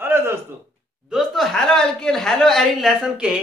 Hello दोस्तों। Halo alkane, hello Erin lesson के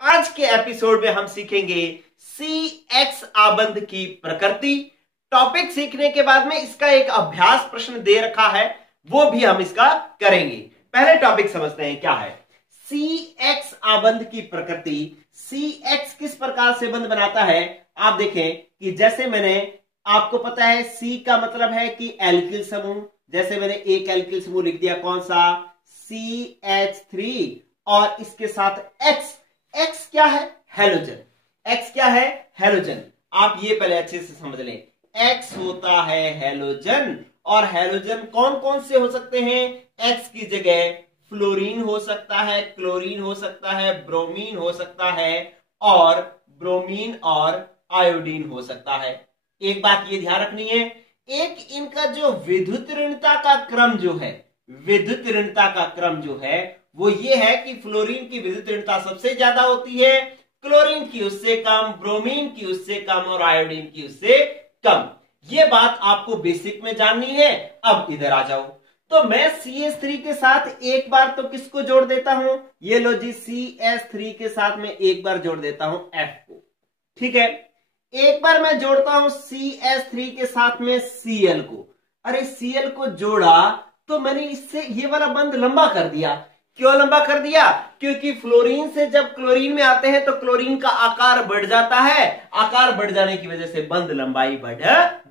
आज के एपिसोड में हम सीखेंगे सी एक्स आबंध की प्रकृति। टॉपिक सीखने के बाद में इसका एक अभ्यास प्रश्न दे रखा है, वो भी हम इसका करेंगे। पहले टॉपिक समझते हैं क्या है सी एक्स आबंध की प्रकृति। सी एक्स किस प्रकार से बंध बनाता है आप देखें कि जैसे मैंने आपको पता है सी का मतलब है कि एल्किल समूह। जैसे मैंने एक एल्किल समूह लिख दिया, कौन सा, CH3, और इसके साथ X। X क्या है, हेलोजन। X क्या है, हेलोजन। आप ये पहले अच्छे से समझ लें, X होता है हेलोजन। और हेलोजन कौन कौन से हो सकते हैं, X की जगह फ्लोरीन हो सकता है, क्लोरीन हो सकता है, ब्रोमीन हो सकता है, और ब्रोमीन और आयोडीन हो सकता है। एक बात ये ध्यान रखनी है, एक इनका जो विद्युत ऋणता का क्रम जो है, विद्युत ऋणता का क्रम जो है वो ये है कि फ्लोरीन की विद्युत ऋणता सबसे ज्यादा होती है, क्लोरीन की उससे कम, ब्रोमीन की उससे कम, और आयोडीन की उससे कम। ये बात आपको बेसिक में जाननी है। अब इधर आ जाओ, तो मैं CH3 के साथ एक बार तो किसको जोड़ देता हूं, ये लो जी, CH3 के साथ में एक बार जोड़ देता हूं F को। ठीक है, एक बार मैं जोड़ता हूं CH3 के साथ में Cl को। अरे Cl को जोड़ा तो मैंने इससे ये वाला बंध लंबा कर दिया। क्यों लंबा कर दिया, क्योंकि फ्लोरीन से जब क्लोरीन में आते हैं तो क्लोरीन का आकार बढ़ जाता है। आकार बढ़ जाने की वजह से बंध लंबाई बढ़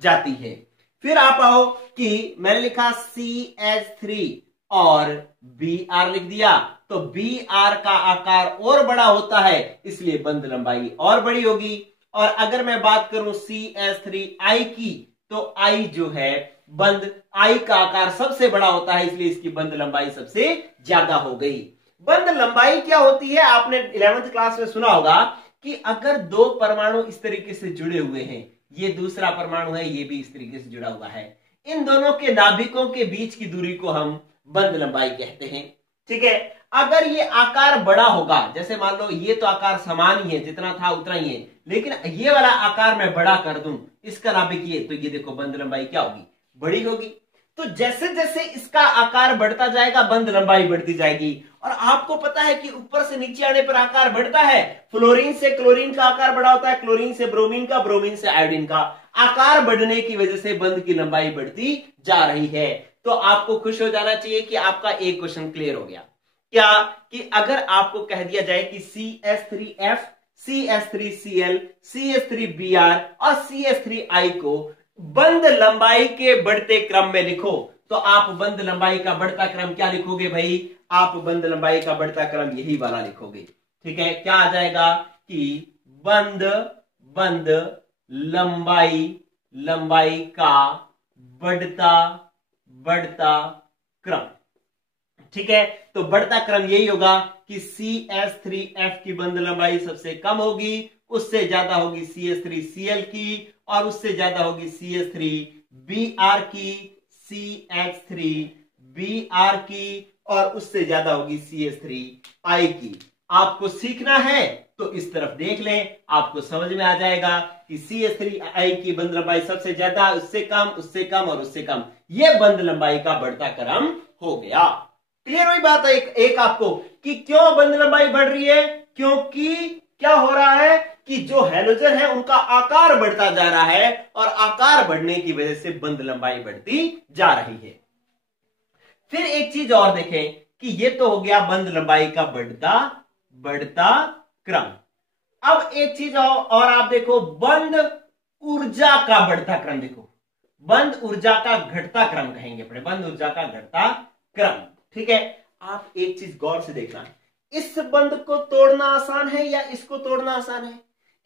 जाती है। फिर आप आओ कि मैंने लिखा CH3 और Br लिख दिया, तो Br का आकार और बड़ा होता है, इसलिए बंध लंबाई और बड़ी होगी। और अगर मैं बात करूं CH3I की, तो I जो है बंध, I का आकार सबसे बड़ा होता है, इसलिए इसकी बंध लंबाई सबसे ज्यादा हो गई। बंध लंबाई क्या होती है, आपने 11th क्लास में सुना होगा कि अगर दो परमाणु इस तरीके से जुड़े हुए हैं, ये दूसरा परमाणु है, ये भी इस तरीके से जुड़ा हुआ है, इन दोनों के नाभिकों के बीच की दूरी को हम बंध लंबाई कहते हैं। ठीक है, अगर ये आकार बड़ा होगा, जैसे मान लो ये तो आकार समान ही है, जितना था उतना ही है, लेकिन ये वाला आकार मैं बड़ा कर दूं, इसका नाभिक ये, तो ये देखो बंध लंबाई क्या होगी, बड़ी होगी। तो जैसे जैसे इसका आकार बढ़ता जाएगा बंध लंबाई बढ़ती जाएगी। और आपको पता है कि ऊपर से नीचे आने पर आकार बढ़ता है। फ्लोरीन से क्लोरीन का आकार बड़ा होता है, क्लोरीन से ब्रोमीन का, ब्रोमीन से आयोडीन का। आकार बढ़ने की वजह से बंध की लंबाई बढ़ती जा रही है। तो आपको खुश हो जाना चाहिए कि आपका एक क्वेश्चन क्लियर हो गया। क्या कि अगर आपको कह दिया जाए कि CH3F, CH3Cl, CH3Br और CH3I को बंध लंबाई के बढ़ते क्रम में लिखो, तो आप बंध लंबाई का बढ़ता क्रम क्या लिखोगे भाई, आप बंध लंबाई का बढ़ता क्रम यही वाला लिखोगे। ठीक है, क्या आ जाएगा कि बंध बंध लंबाई लंबाई का बढ़ता बढ़ता क्रम। ठीक है, तो बढ़ता क्रम यही होगा कि CH3F की बंध लंबाई सबसे कम होगी, उससे ज्यादा होगी CH3Cl की, और उससे ज्यादा होगी CH3Br की, CH3Br की, और उससे ज्यादा होगी CH3I की। आपको सीखना है तो इस तरफ देख लें, आपको समझ में आ जाएगा कि CH3I की बंध लंबाई सबसे ज्यादा, उससे कम, उससे कम, और उससे कम। यह बंध लंबाई का बढ़ता क्रम हो गया। क्लियर हुई बात है एक आपको कि क्यों बंध लंबाई बढ़ रही है, क्योंकि क्या हो रहा है कि जो हेलोजन है उनका आकार बढ़ता जा रहा है, और आकार बढ़ने की वजह से बंध लंबाई बढ़ती जा रही है। फिर एक चीज और देखें कि ये तो हो गया बंध लंबाई का बढ़ता बढ़ता क्रम। अब एक चीज और आप देखो, बंध ऊर्जा का बढ़ता क्रम देखो, बंध ऊर्जा का घटता क्रम कहेंगे, बंध ऊर्जा का घटता क्रम। ठीक है, आप एक चीज गौर से देखना, इस बंध को तोड़ना आसान है या इसको तोड़ना आसान है,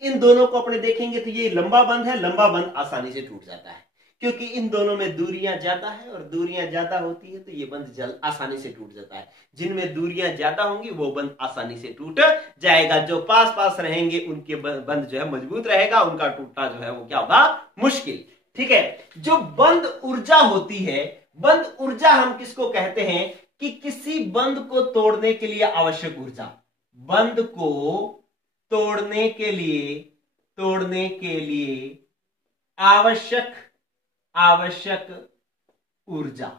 इन दोनों को अपने देखेंगे तो ये लंबा बंध है, लंबा बंध आसानी से टूट जाता है, क्योंकि इन दोनों में दूरियां ज्यादा है, और दूरियां ज्यादा होती है तो ये बंध जल्द आसानी से टूट जाता है। जिनमें दूरियां ज्यादा होंगी वो बंध आसानी से टूट जाएगा, जो पास पास रहेंगे उनके बंध जो है मजबूत रहेगा, उनका टूटना जो है वो क्या होगा, मुश्किल। ठीक है, जो बंध ऊर्जा होती है, बंध ऊर्जा हम किसको कहते हैं कि किसी बंध को तोड़ने के लिए आवश्यक ऊर्जा, बंध को तोड़ने के लिए आवश्यक ऊर्जा,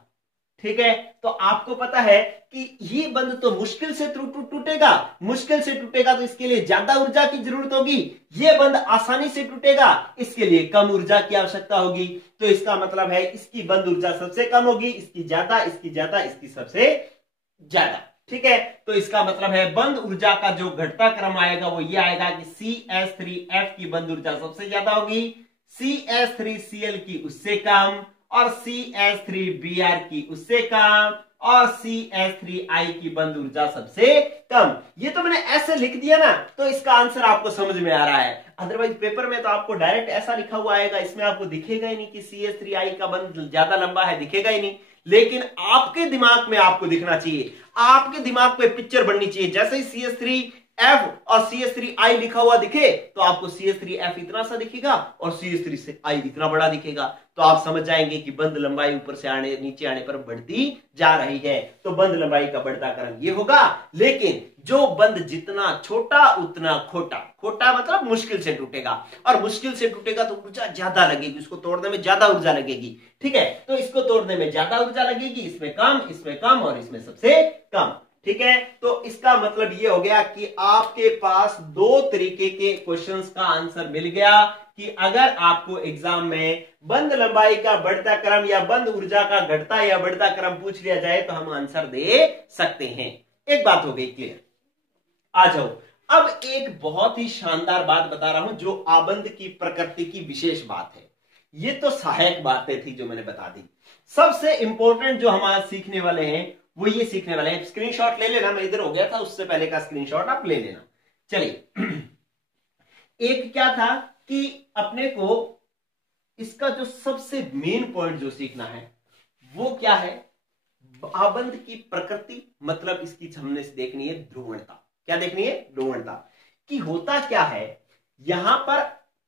ठीक है, तो आपको पता है कि ये बंध तो मुश्किल से टूटेगा, मुश्किल से टूटेगा तो इसके लिए ज्यादा ऊर्जा की जरूरत होगी। ये बंध आसानी से टूटेगा, इसके लिए कम ऊर्जा की आवश्यकता होगी। तो इसका मतलब है इसकी बंध ऊर्जा सबसे कम होगी, इसकी ज्यादा, इसकी ज्यादा, इसकी सबसे ज्यादा। ठीक है, तो इसका मतलब है बंध ऊर्जा का जो घटता क्रम आएगा वो ये आएगा कि CH3F की बंध ऊर्जा सबसे ज्यादा होगी, CH3Cl की उससे कम, और CH3Br की उससे कम, और CH3I की बंध ऊर्जा सबसे कम। ये तो मैंने ऐसे लिख दिया ना, तो इसका आंसर आपको समझ में आ रहा है। अदरवाइज पेपर में तो आपको डायरेक्ट ऐसा लिखा हुआ आएगा, इसमें आपको दिखेगा ही नहीं कि CH3I का बंध ज्यादा लंबा है, दिखेगा ही नहीं। लेकिन आपके दिमाग में आपको दिखना चाहिए, आपके दिमाग पे पिक्चर बननी चाहिए। जैसे ही CH3F और CH3I लिखा हुआ दिखे तो आपको CH3F इतना सा दिखेगा और CH3I इतना बड़ा दिखेगा, तो आप समझ जाएंगे कि बंध लंबाई ऊपर से नीचे आने पर बढ़ती जा रही है। तो बंध लंबाई का बढ़ता क्रम ये होगा। लेकिन जो बंध जितना छोटा उतना खोटा, खोटा मतलब मुश्किल से टूटेगा, और मुश्किल से टूटेगा तो ऊर्जा ज्यादा लगेगी, उसको तोड़ने में ज्यादा ऊर्जा लगेगी। ठीक है, तो इसको तोड़ने में ज्यादा ऊर्जा लगेगी, इसमें कम और इसमें सबसे कम। ठीक है, तो इसका मतलब ये हो गया कि आपके पास दो तरीके के क्वेश्चंस का आंसर मिल गया कि अगर आपको एग्जाम में बंध लंबाई का बढ़ता क्रम या बंध ऊर्जा का घटता या बढ़ता क्रम पूछ लिया जाए तो हम आंसर दे सकते हैं। एक बात हो गई क्लियर। आ जाओ, अब एक बहुत ही शानदार बात बता रहा हूं जो आबंध की प्रकृति की विशेष बात है। ये तो सहायक बातें थी जो मैंने बता दी। सबसे इंपॉर्टेंट जो हम आज सीखने वाले हैं वो ये सीखने वाले हैं। स्क्रीनशॉट ले लेना, मैं इधर हो गया था, उससे पहले का स्क्रीनशॉट आप ले लेना। चलिए, एक क्या था कि अपने को इसका जो सबसे मेन पॉइंट जो सीखना है वो क्या है, आबंध की प्रकृति, मतलब इसकी हमने देखनी है ध्रुवणता। क्या देखनी है? ध्रुवणता। कि होता क्या है, यहां पर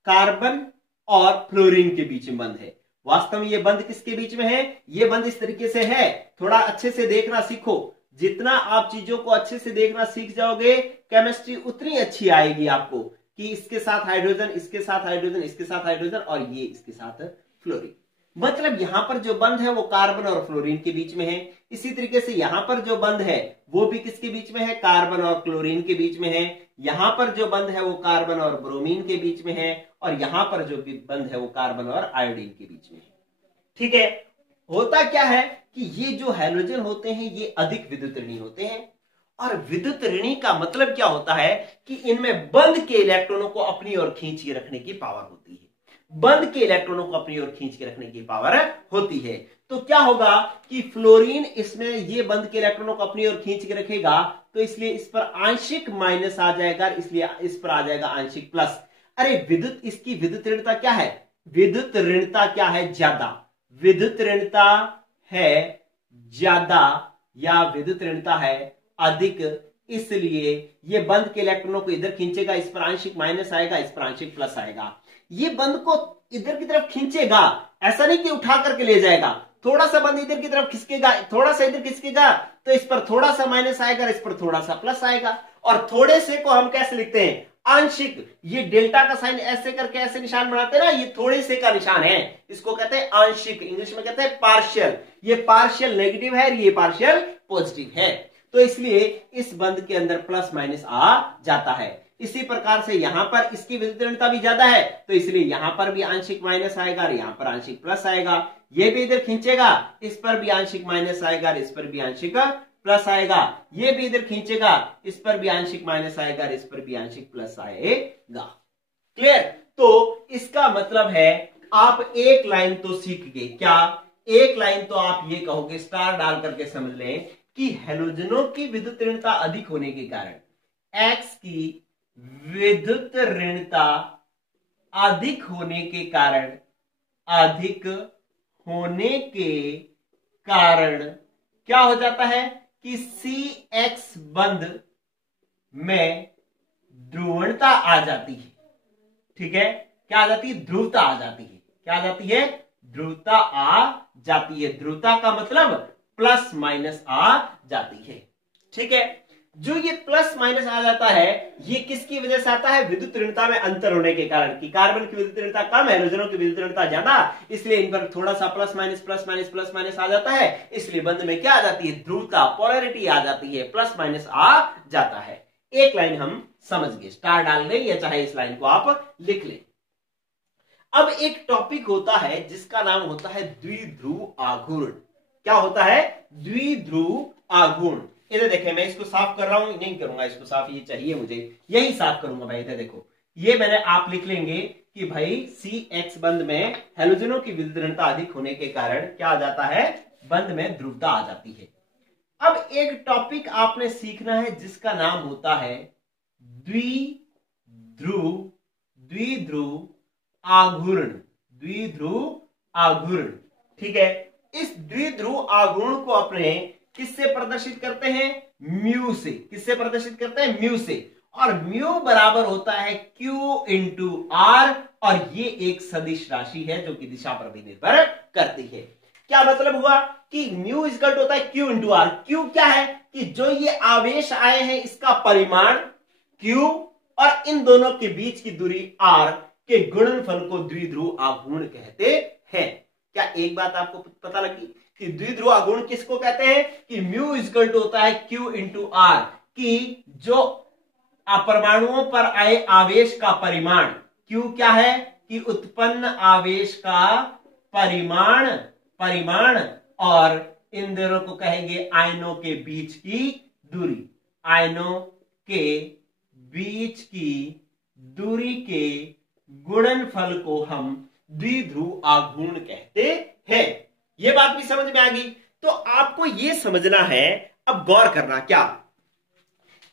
कार्बन और फ्लोरीन के बीच में बंध है। वास्तव में ये बंध किसके बीच में है? ये बंध इस तरीके से है। थोड़ा अच्छे से देखना सीखो। जितना आप चीजों को अच्छे से देखना सीख जाओगे, केमिस्ट्री उतनी अच्छी आएगी आपको कि इसके साथ हाइड्रोजन, इसके साथ हाइड्रोजन, इसके साथ हाइड्रोजन, और ये इसके साथ फ्लोरीन। मतलब यहां पर जो बंध है वो कार्बन और फ्लोरीन के बीच में है। इसी तरीके से यहां पर जो बंध है वो भी किसके बीच में है? कार्बन और क्लोरीन के बीच में है। यहां पर जो बंध है वो कार्बन और ब्रोमीन के बीच में है, और यहां पर जो बंध है वो कार्बन और आयोडीन के बीच में है। ठीक है, होता क्या है कि ये जो हैलोजन होते हैं ये अधिक विद्युत ऋणी होते हैं, और विद्युत ऋणी का मतलब क्या होता है कि इनमें बंध के इलेक्ट्रॉनों को अपनी ओर खींच के रखने की पावर होती है। बंध के इलेक्ट्रॉनों को अपनी ओर खींच के रखने की पावर होती है। तो क्या होगा कि फ्लोरीन इसमें ये बंध के इलेक्ट्रॉनों को अपनी ओर खींच के रखेगा, तो इसलिए इस पर आंशिक माइनस आ जाएगा, इसलिए इस पर आ जाएगा आंशिक प्लस। अरे विद्युत, इसकी विद्युत ऋणता क्या है? विद्युत ऋणता क्या है? ज्यादा। विद्युत ऋणता है ज्यादा या विद्युत ऋणता है अधिक, इसलिए ये बंध के इलेक्ट्रॉनों को इधर खींचेगा, इस पर आंशिक माइनस आएगा, इस पर आंशिक प्लस आएगा। ये बंध को इधर की तरफ खींचेगा, ऐसा नहीं कि उठा करके ले जाएगा। थोड़ा सा बंध इधर की तरफ खिसकेगा, थोड़ा सा इधर खिसकेगा, तो इस पर थोड़ा सा माइनस आएगा, इस पर थोड़ा सा प्लस आएगा। और थोड़े से को हम कैसे लिखते हैं? आंशिक। ये डेल्टा का साइन ऐसे करके ऐसे निशान बनाते हैं ना, ये थोड़े से का निशान है, इसको कहते हैं आंशिक, इंग्लिश में कहते हैं पार्शियल। ये पार्शियल नेगेटिव है, ये पार्शियल पॉजिटिव है, तो इसलिए इस बंध के अंदर प्लस माइनस आ जाता है। इसी प्रकार से यहां पर इसकी विद्युत ऋणता भी ज्यादा है, तो इसलिए यहां पर भी आंशिक माइनस आएगा और यहां पर आंशिक प्लस आएगा। ये भी इधर खींचेगा, इस पर भी आंशिक माइनस आएगा और इस पर भी आंशिक प्लस आएगा। ये भी इधर खींचेगा, इस पर भी आंशिक माइनस आएगा और इस पर भी आंशिक प्लस आएगा। क्लियर? तो इसका मतलब है आप एक लाइन तो सीख गए। क्या? एक लाइन तो आप ये कहोगे, स्टार डाल करके समझ लें कि हैलोजनों की विद्युत ऋणता अधिक होने के कारण, एक्स की विद्युत ऋणता अधिक होने के कारण, अधिक होने के कारण क्या हो जाता है कि CX बंध में ध्रुवणता आ जाती है। ठीक है, क्या आ जाती है? ध्रुवता आ जाती है। क्या आ जाती है? ध्रुवता आ जाती है। ध्रुवता का मतलब प्लस माइनस आ जाती है। ठीक है, जो ये प्लस माइनस आ जाता है ये किसकी वजह से आता है? विद्युत ऋणता में अंतर होने के कारण। कि कार्बन की विद्युत ऋणता कम है, हाइड्रोजनों की विद्युत ऋणता ज्यादा, इसलिए इन पर थोड़ा सा प्लस माइनस आ जाता है, इसलिए बंध में क्या आ जाती है? ध्रुवता, पोलैरिटी आ जाती है, प्लस माइनस आ जाता है। एक लाइन हम समझ गए, स्टार डाल लें या चाहे इस लाइन को आप लिख लें। अब एक टॉपिक होता है जिसका नाम होता है द्विध्रुव आघूर्ण। क्या होता है? द्विध्रुव आघूर्ण। इधर देखें, मैं इसको साफ कर रहा हूं, नहीं करूंगा इसको साफ, ये चाहिए मुझे, यही साफ करूंगा भाई। इधर देखो, ये मैंने आप लिख लेंगे कि भाई CX बंध में हैलोजनों की विद्युत ऋणता अधिक होने के कारण क्या आ जाता है? बंध में ध्रुवता आ जाती है। अब एक टॉपिक आपने सीखना है जिसका नाम होता है द्विध्रुव आघूर्ण। द्विध्रुव आघूर्ण, ठीक है। इस द्विध्रुव आघूर्ण को अपने किससे प्रदर्शित करते हैं? म्यू से। किससे प्रदर्शित करते हैं? म्यू से। और म्यू बराबर होता है Q इंटू R, और ये एक सदिश राशि है जो कि दिशा पर भी निर्भर करती है। क्या मतलब हुआ? कि म्यू इक्वल होता है Q इंटू R। Q क्या है? कि जो ये आवेश आए हैं इसका परिमाण Q और इन दोनों के बीच की दूरी R के गुणनफल को द्विध्रुव आघूर्ण कहते हैं। क्या एक बात आपको पता लगी कि द्विध्रुव आघूर्ण किसको कहते हैं? कि म्यू इक्वल होता है Q इंटू R, कि जो परमाणुओं पर आए आवेश का परिमाण, Q क्या है? कि उत्पन्न आवेश का परिमाण और इन दोनों को कहेंगे आयनों के बीच की दूरी। आयनों के बीच की दूरी के गुणनफल को हम द्विध्रुव आघूर्ण कहते हैं। यह बात भी समझ में आ गई? तो आपको यह समझना है, अब गौर करना क्या,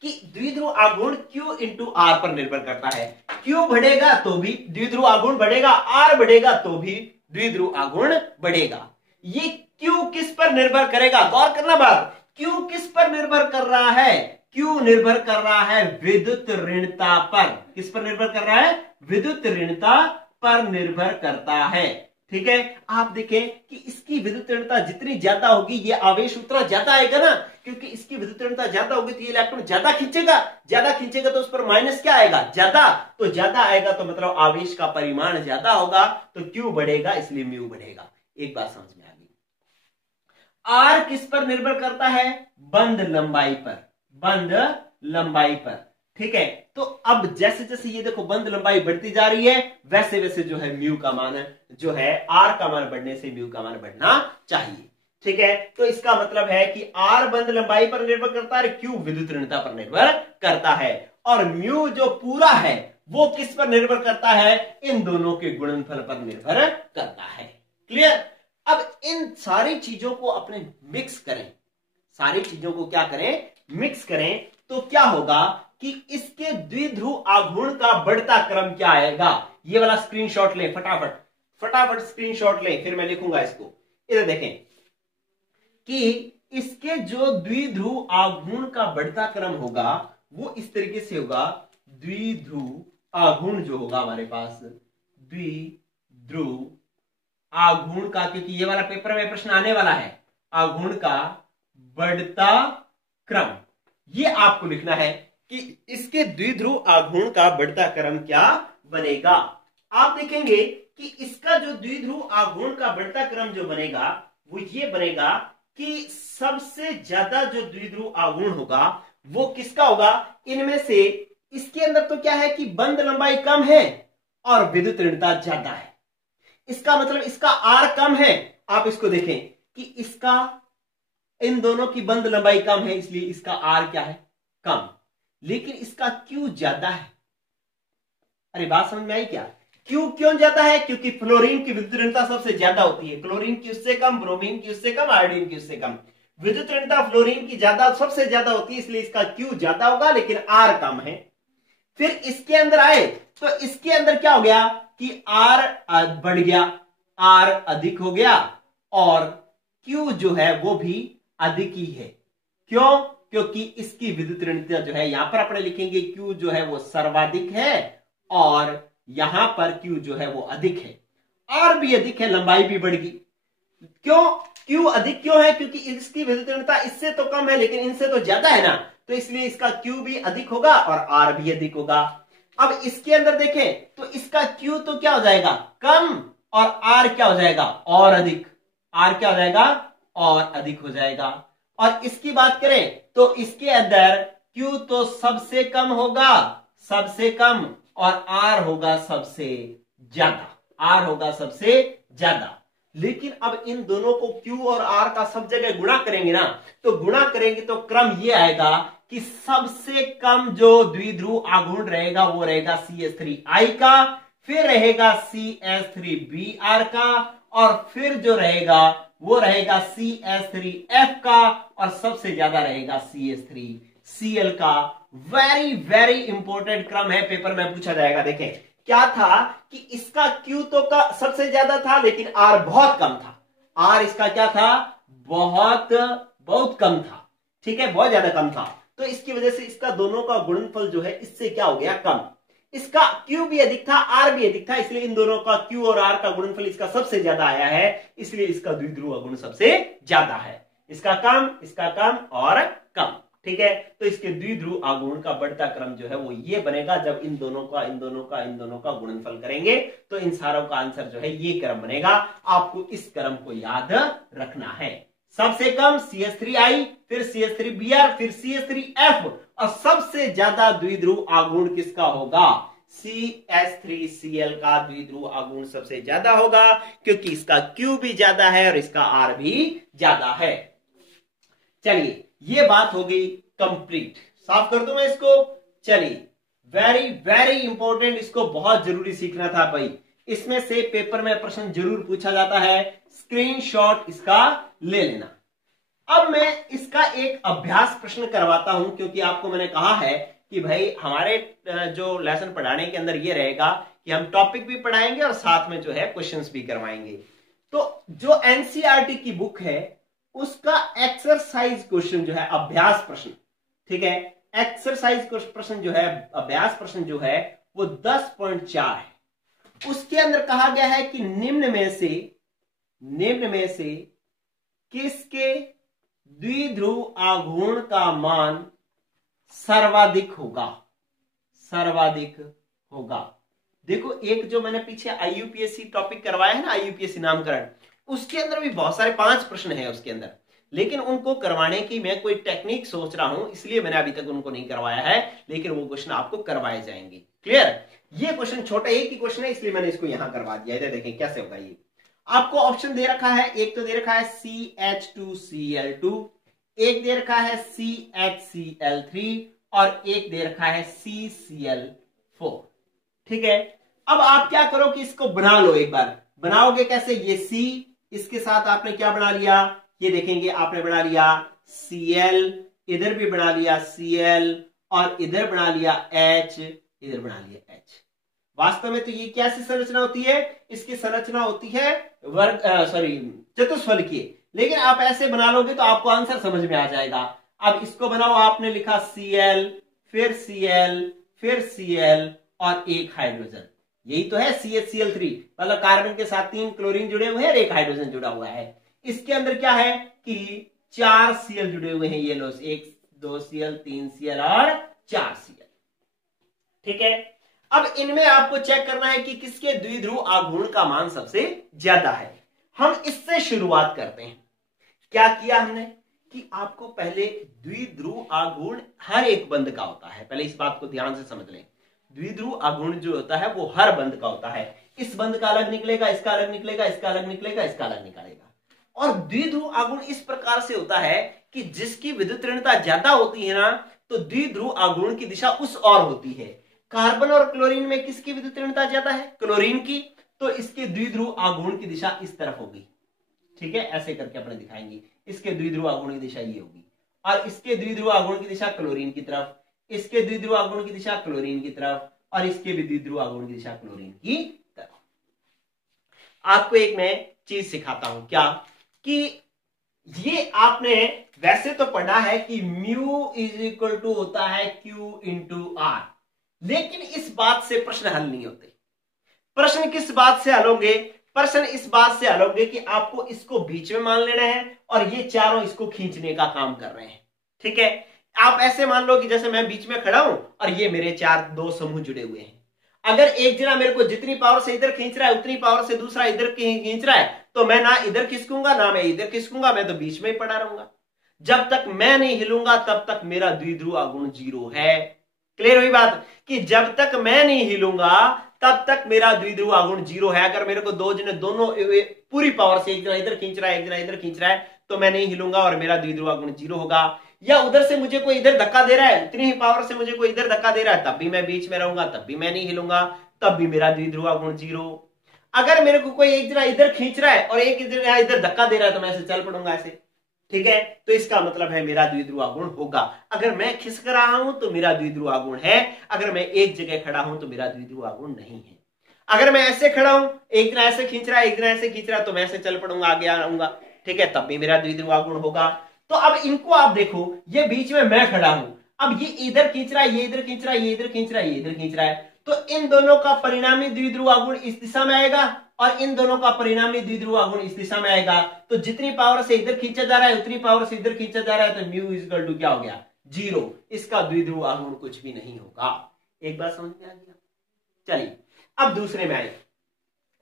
कि द्विध्रुव आघूर्ण Q इंटू R पर निर्भर करता है। Q बढ़ेगा तो भी द्विध्रुव आघूर्ण बढ़ेगा, R बढ़ेगा तो भी द्विध्रुव आघूर्ण बढ़ेगा। ये Q किस पर निर्भर करेगा? गौर करना बात। Q किस पर निर्भर कर रहा है? Q निर्भर कर रहा है विद्युत ऋणता पर। किस पर निर्भर कर रहा है? विद्युत ऋणता पर निर्भर करता है, ठीक है। आप देखें कि इसकी विद्युत ऋणता जितनी ज्यादा होगी ये आवेश उतना ज्यादा आएगा ना, क्योंकि इसकी विद्युत ऋणता ज्यादा होगी तो ये इलेक्ट्रॉन ज्यादा खींचेगा तो उस पर माइनस क्या आएगा? ज्यादा। तो ज्यादा आएगा तो मतलब आवेश का परिमाण ज्यादा होगा, तो Q बढ़ेगा, इसलिए म्यू बढ़ेगा। एक बात समझ में आ गई। R किस पर निर्भर करता है? बंध लंबाई पर, ठीक है। तो अब जैसे जैसे ये देखो बंध लंबाई बढ़ती जा रही है, वैसे वैसे जो है म्यू का मान जो है R का मान बढ़ने से म्यू का मान बढ़ना चाहिए, ठीक है। तो इसका मतलब है कि R बंध लंबाई पर निर्भर करता है, Q विद्युत ऋणता पर निर्भर करता है, और म्यू जो पूरा है वो किस पर निर्भर करता है? इन दोनों के गुणनफल पर निर्भर करता है। क्लियर? अब इन सारी चीजों को अपने मिक्स करें, सारी चीजों को क्या करें? मिक्स करें, तो क्या होगा कि इसके द्विध्रुव आघूर्ण का बढ़ता क्रम क्या आएगा? ये वाला स्क्रीनशॉट लें, फटाफट स्क्रीनशॉट लें, फिर मैं लिखूंगा इसको। इधर देखें कि इसके जो द्विध्रुव आघूर्ण का बढ़ता क्रम होगा वो इस तरीके से होगा। द्विध्रुव आघूर्ण जो होगा हमारे पास, द्विध्रुव आघूर्ण का, क्योंकि ये वाला पेपर में प्रश्न आने वाला है, आघूर्ण का बढ़ता क्रम, ये आपको लिखना है कि इसके द्विध्रुव आघूर्ण का बढ़ता क्रम क्या बनेगा। आप देखेंगे कि इसका जो द्विध्रुव आघूर्ण का बढ़ता क्रम जो बनेगा वो ये बनेगा कि सबसे ज्यादा जो द्विध्रुव आघूर्ण होगा वो किसका होगा? इनमें से इसके अंदर तो क्या है कि बंध लंबाई कम है और विद्युत ऋणता ज्यादा है। इसका मतलब इसका R कम है। आप इसको देखें कि इसका इन दोनों की बंध लंबाई कम है, इसलिए इसका R क्या है? कम। लेकिन इसका Q ज्यादा है। अरे बात समझ में आई क्या? Q क्यों ज्यादा है? क्योंकि फ्लोरीन की विद्युत ऋणता सबसे ज्यादा होती है। क्लोरीन की उससे कम, ब्रोमीन की उससे कम, आयोडीन की उससे कम। विद्युत ऋणता फ्लोरीन की ज्यादा, सबसे ज्यादा होती है, इसलिए इसका Q ज्यादा होगा लेकिन R कम है। फिर इसके अंदर आए तो इसके अंदर क्या हो गया कि R बढ़ गया, R अधिक हो गया और Q जो है वो भी अधिक ही है। क्यों? क्योंकि इसकी विद्युत ऋणता जो है, यहां पर अपने लिखेंगे Q जो है वो सर्वाधिक है और यहां पर Q जो है वो अधिक है। R भी अधिक है, लंबाई भी बढ़ गई। क्यों? Q अधिक क्यों है? क्योंकि इसकी विद्युत ऋणता इससे तो कम है लेकिन इनसे तो ज्यादा है ना, तो इसलिए इसका Q भी अधिक होगा और R भी अधिक होगा। अब इसके अंदर देखें तो इसका Q तो क्या हो जाएगा, कम, और R क्या हो जाएगा, और अधिक। R क्या हो जाएगा, और अधिक हो जाएगा। और इसकी बात करें तो इसके अंदर Q तो सबसे कम होगा, सबसे कम, और R होगा सबसे ज्यादा, R होगा सबसे ज्यादा। लेकिन अब इन दोनों को Q और R का सब जगह गुणा करेंगे ना, तो गुणा करेंगे तो क्रम ये आएगा कि सबसे कम जो द्विध्रुव आघूर्ण रहेगा वो रहेगा CH3I का, फिर रहेगा CH3Br का, और फिर जो रहेगा वो रहेगा CH3F का, और सबसे ज्यादा रहेगा CH3Cl का। वेरी वेरी इंपॉर्टेंट क्रम है, पेपर में पूछा जाएगा। देखें क्या था कि इसका Q तो का सबसे ज्यादा था लेकिन R बहुत कम था। R इसका क्या था, बहुत बहुत कम था, ठीक है, बहुत ज्यादा कम था। तो इसकी वजह से इसका दोनों का गुणनफल जो है इससे क्या हो गया, कम। इसका Q भी अधिक था, R भी अधिक था, इसलिए इन दोनों का Q और R का गुणनफल इसका सबसे ज्यादा आया है, इसलिए इसका द्विध्रुव गुण सबसे ज्यादा है। इसका कम और कम, ठीक है। तो इसके द्विध्रुव आघूर्ण का बढ़ता क्रम जो है वो ये बनेगा। जब इन दोनों का गुणनफल करेंगे तो इन सारों का आंसर जो है ये क्रम बनेगा। आपको इस क्रम को याद रखना है। सबसे कम CH3I, फिर CH3Br, फिर CH3F, और सबसे ज्यादा द्विध्रुव आघूर्ण किसका होगा, CH3Cl का द्विध्रुव आघूर्ण सबसे ज्यादा होगा, क्योंकि इसका Q भी ज्यादा है और इसका R भी ज्यादा है। चलिए ये बात हो गई कंप्लीट, साफ कर दूं मैं इसको। चलिए वेरी वेरी इंपॉर्टेंट, इसको बहुत जरूरी सीखना था भाई। इसमें से पेपर में प्रश्न जरूर पूछा जाता है, स्क्रीनशॉट इसका ले लेना। अब मैं इसका एक अभ्यास प्रश्न करवाता हूं, क्योंकि आपको मैंने कहा है कि भाई हमारे जो लेसन पढ़ाने के अंदर ये रहेगा कि हम टॉपिक भी पढ़ाएंगे और साथ में जो है क्वेश्चंस भी करवाएंगे। तो जो एनसीईआरटी की बुक है उसका एक्सरसाइज क्वेश्चन जो है, अभ्यास प्रश्न, ठीक है, एक्सरसाइज प्रश्न जो है, अभ्यास प्रश्न जो है वो 10.4 है। उसके अंदर कहा गया है कि निम्न में से किसके द्विध्रुव आघूर्ण का मान सर्वाधिक होगा। देखो एक जो मैंने पीछे आईयूपीएससी टॉपिक करवाया है ना, आईयूपीएससी नामकरण, उसके अंदर भी बहुत सारे 5 प्रश्न है उसके अंदर, लेकिन उनको करवाने की मैं कोई टेक्निक सोच रहा हूं, इसलिए मैंने अभी तक उनको नहीं करवाया है, लेकिन वो क्वेश्चन आपको करवाए जाएंगे। क्लियर? ये क्वेश्चन छोटा एक ही क्वेश्चन है, इसलिए मैंने इसको यहां करवा दिया है। देखें कैसे होगा ये। आपको ऑप्शन दे रखा है, एक तो दे रखा है CH2Cl2, एक दे रखा है CHCl3, और एक दे रखा है CCl4। ठीक है, अब आप क्या करो कि इसको बना लो, एक बार बनाओगे कैसे, ये C, इसके साथ आपने क्या बना लिया, ये देखेंगे आपने बना लिया Cl, इधर भी बना लिया Cl, और इधर बना लिया H, इधर बना लिया H। वास्तव में तो ये कैसी संरचना होती है, इसकी संरचना होती है चतुष्फल की, लेकिन आप ऐसे बना लोगे तो आपको आंसर समझ में आ जाएगा। अब इसको बनाओ, आपने लिखा Cl, फिर Cl, फिर Cl, और एक हाइड्रोजन, यही तो है CHCl3, मतलब कार्बन के साथ 3 क्लोरीन जुड़े हुए हैं और एक हाइड्रोजन जुड़ा हुआ है। इसके अंदर क्या है कि 4 Cl जुड़े हुए हैं, ये लो 1 2 Cl 3 Cl और 4 Cl। ठीक है, अब इनमें आपको चेक करना है कि किसके द्विध्रुव आघूर्ण का मान सबसे ज्यादा है। हम इससे शुरुआत करते हैं। क्या किया हमने कि आपको पहले द्विध्रुव आघूर्ण हर एक बंध का होता है, पहले इस बात को ध्यान से समझ लें। द्विध्रुव आघूर्ण जो होता है वो हर बंध का होता है, इस बंध का अलग निकलेगा, इसका अलग निकलेगा, इसका अलग निकलेगा, इसका अलग निकलेगा। और द्विध्रुव आघूर्ण इस प्रकार से होता है कि जिसकी विद्युत ऋणता ज्यादा होती है ना, तो द्विध्रुव आघूर्ण की दिशा उस ओर होती है। कार्बन और क्लोरीन में किसकी विद्युत ऋणता ज्यादा है, क्लोरीन की, तो इसके द्विध्रुव आघूर्ण की दिशा इस तरफ होगी। ठीक है, ऐसे करके अपने दिखाएंगे, इसके द्विध्रुव आघूर्ण की दिशा ये होगी, और इसके द्विध्रुव आघूर्ण की दिशा क्लोरीन की तरफ, इसके द्विध्रुव आघूर्ण की दिशा क्लोरीन की तरफ, और इसके भी द्विध्रुव आघूर्ण की दिशा क्लोरीन की तरफ। आपको एक मैं चीज सिखाता हूं, क्या कि ये आपने वैसे तो पढ़ा है कि म्यू इज इक्वल टू होता है Q इंटू R, लेकिन इस बात से प्रश्न हल नहीं होते। प्रश्न किस बात से हल होंगे, प्रश्न इस बात से हल होंगे कि आपको इसको बीच में मान लेना है और ये चारों इसको खींचने का काम कर रहे हैं। ठीक है, आप ऐसे मान लो कि जैसे मैं बीच में खड़ा हूं और ये मेरे चार दो समूह जुड़े हुए हैं। अगर एक जना मेरे को जितनी पावर से इधर खींच रहा है उतनी पावर से दूसरा इधर खींच रहा है, तो मैं ना इधर खिसकूंगा ना मैं इधर खिसकूंगा, मैं तो बीच में ही पड़ा रहूंगा। जब तक मैं नहीं हिलूंगा तब तक मेरा द्विध्रुव आघूर्ण 0 है। क्लियर हुई बात कि जब तक मैं नहीं हिलूंगा तब तक मेरा द्विध्रुव आघूर्ण 0 है। अगर मेरे को दो जने दोनों पूरी पावर से, एक जना इधर खींच रहा है एक जना इधर खींच रहा है, तो मैं नहीं हिलूंगा और मेरा द्विध्रुव आघूर्ण 0 होगा। या उधर से मुझे कोई इधर धक्का दे रहा है, उतनी ही पावर से मुझे कोई इधर धक्का दे रहा है, तब भी मैं बीच में रहूंगा, तब भी मैं नहीं हिलूंगा, तब भी मेरा द्विध्रुव आघूर्ण 0। अगर मेरे को कोई एक जना इधर खींच रहा है और एक जना इधर धक्का दे रहा है, तो मैं ऐसे चल पड़ूंगा ऐसे। ठीक है, तो इसका मतलब है मेरा द्विध्रुव आघूर्ण होगा। अगर मैं खिसक रहा हूं तो मेरा द्विध्रुव आघूर्ण है, अगर मैं एक जगह खड़ा हूं तो मेरा द्विध्रुव आघूर्ण नहीं है। अगर मैं ऐसे खड़ा हूं, एक जना ऐसे खींच रहा है एक जना ऐसे खींच रहा है, तो मैं ऐसे चल पड़ूंगा, आगे आऊंगा। ठीक है, तब भी मेरा द्विध्रुव आघूर्ण होगा। तो अब इनको आप देखो, ये बीच में मैं खड़ा हूं, अब ये इधर खींच रहा है, ये इधर खींच रहा है, ये इधर खींच रहा है, ये इधर खींच रहा है, तो इन दोनों का परिणामी द्विध्रुव आघूर्ण इस दिशा में आएगा और इन दोनों का परिणामी द्विध्रुव आघूर्ण इस दिशा में आएगा। तो जितनी पावर से इधर खींचा जा रहा है उतनी पावर से इधर खींचा जा रहा है, तो म्यू इक्वल टू क्या हो गया 0। इसका द्विध्रुव आघूर्ण कुछ भी नहीं होगा। एक बात समझ में आ गया। चलिए अब दूसरे में आए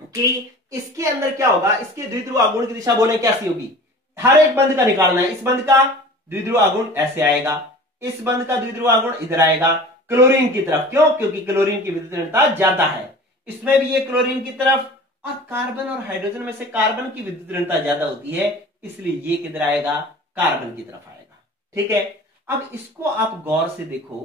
कि इसके अंदर क्या होगा, इसके द्विध्रुव आघूर्ण की दिशा बोले कैसी होगी। हर एक बंध का निकालना है। इस बंध का द्विध्रुव आघूर्ण ऐसे आएगा, इस बंध का द्विध्रुव आघूर्ण इधर आएगा क्लोरीन की तरफ। क्यों? क्योंकि क्लोरीन की विद्युत ऋणता ज्यादा है। इसमें भी ये क्लोरीन की तरफ, और कार्बन और हाइड्रोजन में से कार्बन की विद्युत ऋणता ज्यादा होती है, इसलिए ये किधर आएगा, कार्बन की तरफ आएगा। ठीक है, अब इसको आप गौर से देखो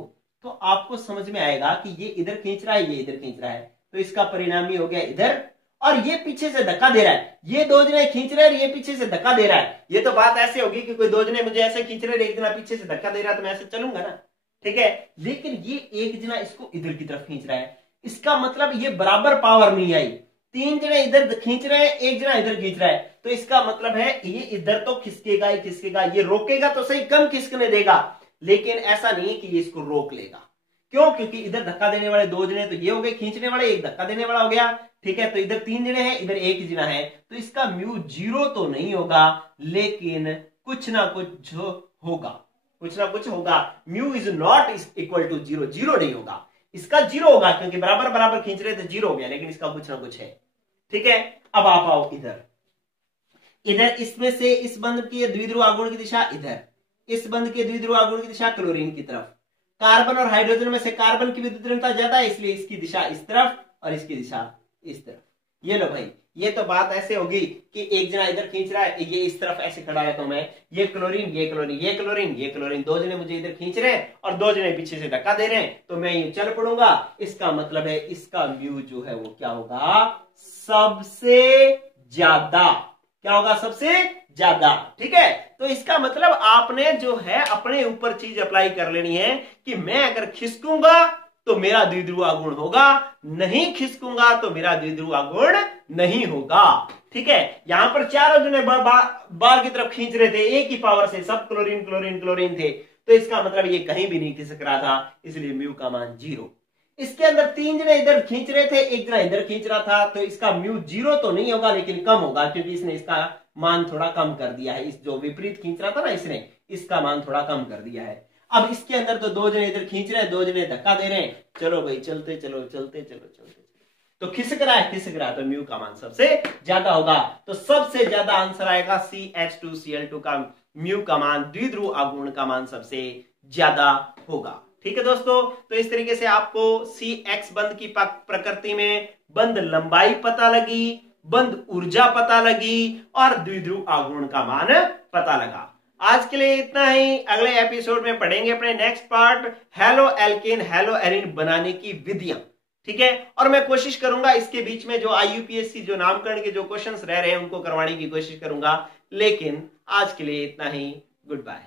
तो आपको समझ में आएगा कि ये इधर खींच रहा है, ये इधर खींच रहा है, तो इसका परिणामी हो गया इधर, और ये पीछे से धक्का दे रहा है। ये दो जने खींच रहे हैं, ये पीछे से धक्का दे रहा है। ये तो बात ऐसे होगी कि कोई दो जने मुझे ऐसे खींच रहे हैं, एक जना पीछे से धक्का दे रहा है, तो मैं ऐसे चलूंगा ना। ठीक है, लेकिन ये एक जना इसको इधर की तरफ खींच रहा है, इसका मतलब ये बराबर पावर नहीं आई। तीन जने इधर खींच रहे हैं, एक जना इधर खींच रहा है, तो इसका मतलब है ये इधर तो खिसकेगा ही खिसकेगा। ये रोकेगा तो सही, कम खिसकने देगा, लेकिन ऐसा नहीं कि ये इसको रोक लेगा। क्यों? क्योंकि इधर धक्का देने वाले दो जने तो ये हो गए खींचने वाले, एक धक्का देने वाला हो गया। ठीक है, तो इधर तीन जने हैं, इधर एक जना है, तो इसका म्यू 0 तो नहीं होगा, लेकिन कुछ ना कुछ होगा, कुछ ना कुछ होगा। Mu is not equal to 0, 0 नहीं होगा, इसका 0 होगा, क्योंकि बराबर बराबर खींच रहे थे 0 हो गया, लेकिन इसका कुछ ना कुछ है। ठीक है, अब आप आओ इधर, इधर इसमें से इस बंध की द्विध्रुव आघूर्ण की दिशा इधर, इस बंध के द्विध्रुव आघूर्ण की दिशा क्लोरीन की तरफ। कार्बन और हाइड्रोजन में से कार्बन की विद्युत ऋणता ज्यादा है, इसलिए इसकी दिशा इस तरफ और इसकी दिशा इस तरफ। ये लो भाई, ये तो बात ऐसे होगी कि एक जना इधर खींच रहा है, ये इस तरफ ऐसे खड़ा रहता हूं मैं, ये क्लोरीन ये क्लोरीन ये क्लोरीन ये क्लोरीन, दो जने मुझे इधर खींच रहे हैं और दो जने पीछे से धक्का दे रहे हैं, तो मैं ये चल पड़ूंगा। इसका मतलब है इसका म्यू जो है वो क्या होगा, सबसे ज्यादा। क्या होगा, सबसे ज्यादा। ठीक है, तो इसका मतलब आपने जो है अपने ऊपर चीज अप्लाई कर लेनी है कि मैं अगर खिसकूंगा तो मेरा द्विध्रुव आघूर्ण होगा, नहीं खिसकूंगा तो मेरा द्विध्रुव आघूर्ण नहीं होगा। ठीक है, यहां पर चारों जने बार की तरफ खींच रहे थे, एक ही पावर से, सब क्लोरीन क्लोरीन क्लोरीन थे, तो इसका मतलब ये कहीं भी नहीं खिसक रहा था, इसलिए म्यू का मान 0। इसके अंदर तीन जने इधर खींच रहे थे, एक जना इधर खींच रहा था, तो इसका म्यू 0 तो नहीं होगा, लेकिन कम होगा, क्योंकि इसने इसका मान थोड़ा कम कर दिया है। इस जो विपरीत खींच रहा था ना, इसने इसका मान थोड़ा कम कर दिया है। अब इसके अंदर तो दो जने इधर खींच रहे हैं, दो जने धक्का दे रहे हैं, चलो भाई चलते चलो चलते चलो चलते चलो, तो खिसक रहा है, तो म्यू का मान सबसे ज्यादा होगा। तो सबसे ज्यादा आंसर आएगा CH2Cl2 का म्यू का मान, द्विध्रुव आघूर्ण का मान सबसे ज्यादा होगा। ठीक है दोस्तों, तो इस तरीके से आपको CX बंध की प्रकृति में बंध लंबाई पता लगी, बंध ऊर्जा पता लगी, और द्विध्रुव आघूर्ण का मान पता लगा। आज के लिए इतना ही। अगले एपिसोड में पढ़ेंगे अपने next part, haloalkane haloarene बनाने की विधियां। ठीक है, और मैं कोशिश करूंगा इसके बीच में जो IUPAC जो नामकरण के जो क्वेश्चंस रह रहे हैं उनको करवाने की कोशिश करूंगा। लेकिन आज के लिए इतना ही। Good bye.